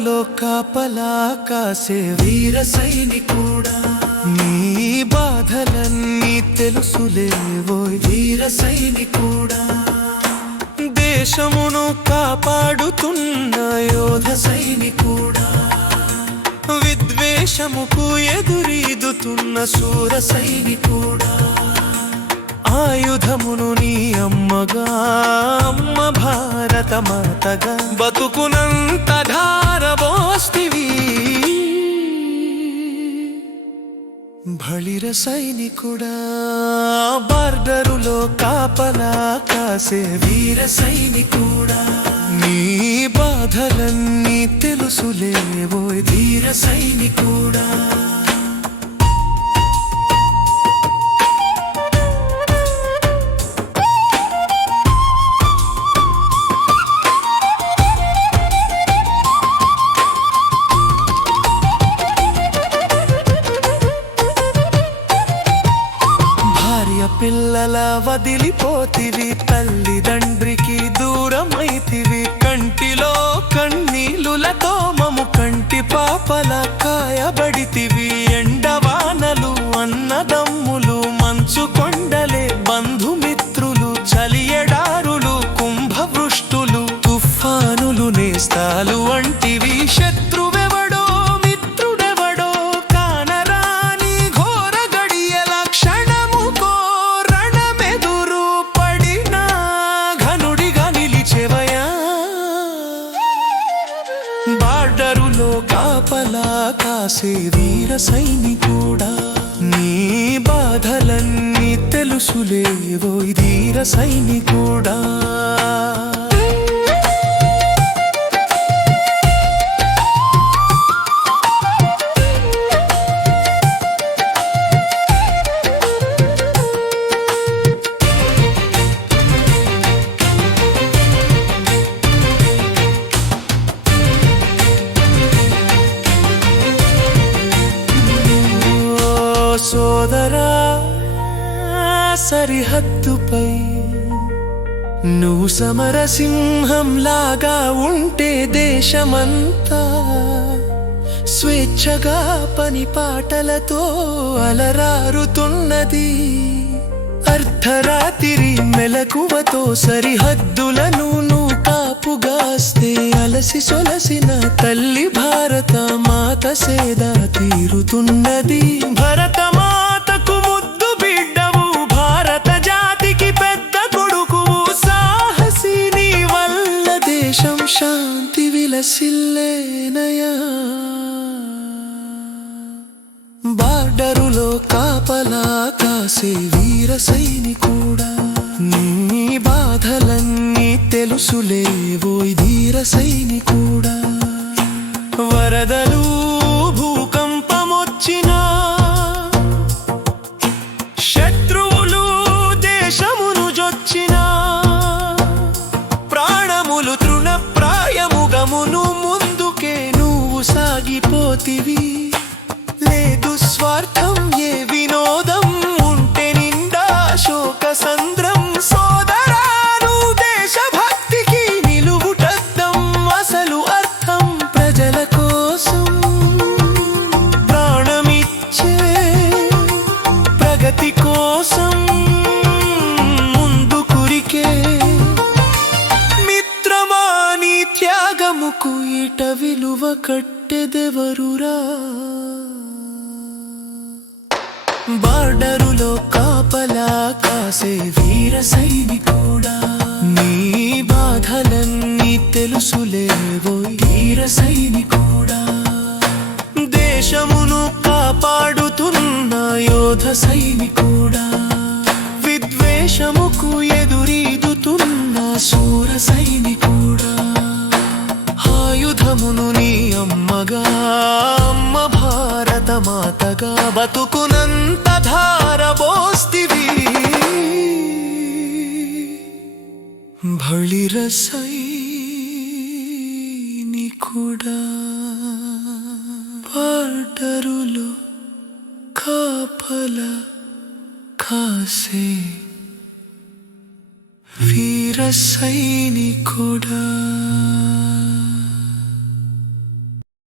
బార్డరులో కాపలా కాసే వీర సైనికుడా, నీ బాధలన్నీ తెలుసులేవోయ్ వీర సైనికుడా. దేశమును కాపాడుతున్న యోధ సైనికుడా, విద్వేషముకు ఎదురీదుతున్న శూర సైనికుడా. ఆయుధమును నీ అమ్మగా, అమ్మ భారత మాతగా బతుకునంత ధారబోస్తివి. బళిర సైనికుడా, బార్డరులో కాపలా కాసే వీర సైనికుడా, నీ బాధలన్నీ తెలుసులేవోయ్ వీర సైనికుడా. పిల్లల వదిలిపోతివి, తల్లిదండ్రికి దూరమైతివి. కంటిలో కన్నీలులతో మము కంటి పాపల కాయబడితివి. ఎండవానలు అన్నదమ్ములు, మంచు కొండలే బంధుమిత్రులు, చలియడారులు కుంభవృష్టులు, తుఫానులు నేస్తాలు వంటివి. శత్రువెవడో మిత్రుడెవడో కానరాని ఘోర గడియల క్షణముకో రణమెదురు పడిన ఘనుడిగా నిలిచెవయా. బార్డరులో కాపలా కాసే వీర సైనికుడా, నీ బాధలన్నీ తెలుసులేవోయ్ ధీర సైనికుడా. సోదరా, సరిహద్దుపై నువ్వు సమరసింహంలాగా ఉంటే దేశమంతా స్వేచ్ఛగా పని పాటలతో అలరారుతున్నది. అర్ధరాత్రి మెలకువతో సరిహద్దులను నువ్వు కాపుగాస్తే అలసి సొలసిన తల్లి భారత మాత సేద తీరుతున్నది. భరత మాతకు ముద్దు బిడ్డవు, భారత జాతికి పెద్ద కొడుకువు. సాహసి నీ వల్ల దేశం శాంతి విలసిల్లేనయా. బార్డరులో కాపలా కాసే వీర సైనికుడా, నీ బాధలన్నీ తెలుసులేవోయ్ ధీర సైనికుడా. వరదలు భూకంపమొచ్చినా, శత్రువులు దేశమును జొచ్చినా, ప్రాణములు తృణప్రాయముగమును ముందుకే నువ్వు సాగిపోతివి. లేదు స్వార్థం ఏ వినోదం ఉంటే నిండా శోక సంద్రం. సోదరాను దేశభక్తికి నిలువుటద్దం అసలు అర్థం. ప్రజల కోసం ప్రాణమిచ్చే, ప్రగతి కోసం ముందు కురికే మిత్రమా, నీ త్యాగముకు ఇట విలువ కట్టెదెవరురా. బార్డరులో కాపలా కాసే వీర సైనికుడా, నీ బాధలన్నీ తెలుసులేవోయ్ వీర సైనికుడా. దేశమును కాపాడుతున్న యోధ సైనికుడా, విద్వేషముకు ఎదురీదుతున్న శూర సైనికుడా. ఆయుధమును నీ అమ్మగా, అమ్మ భారత మాతగా బతుకునంత ధారబోస్తివి. బళిర సైనికుడా, బార్డరులో కాపలా కాసే వీర సైనికుడా.